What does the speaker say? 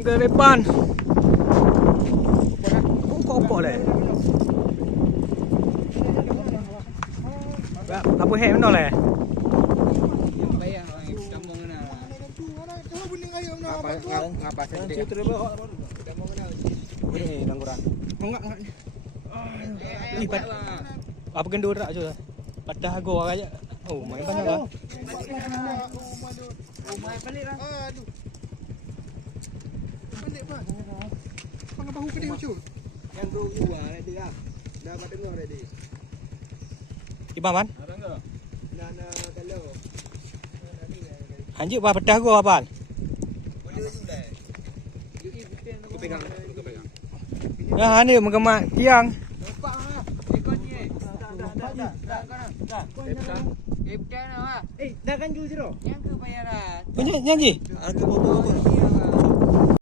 ke depan. Kok leh. Apa hek mana leh? Ngapa sih? Ini langguran. Enggak. Apa gendora aja. Padah gua aja. Oh, main banyak lah. Main balik lah. Aduh. Balik pak. Pangkat bahu pedih cuy. Yang tu gua ready ah. Dah pada dengar ready. Iba man? Ada enggak? Nana kalau. Anjir bah pedah gua apaan? Aku pegang. Nah, ni menggemak tiang. Nampak ah. Ekornya. Dah. Dah kan jujur. Yang ke bayaran. Punya nyanyi. Aku bawa.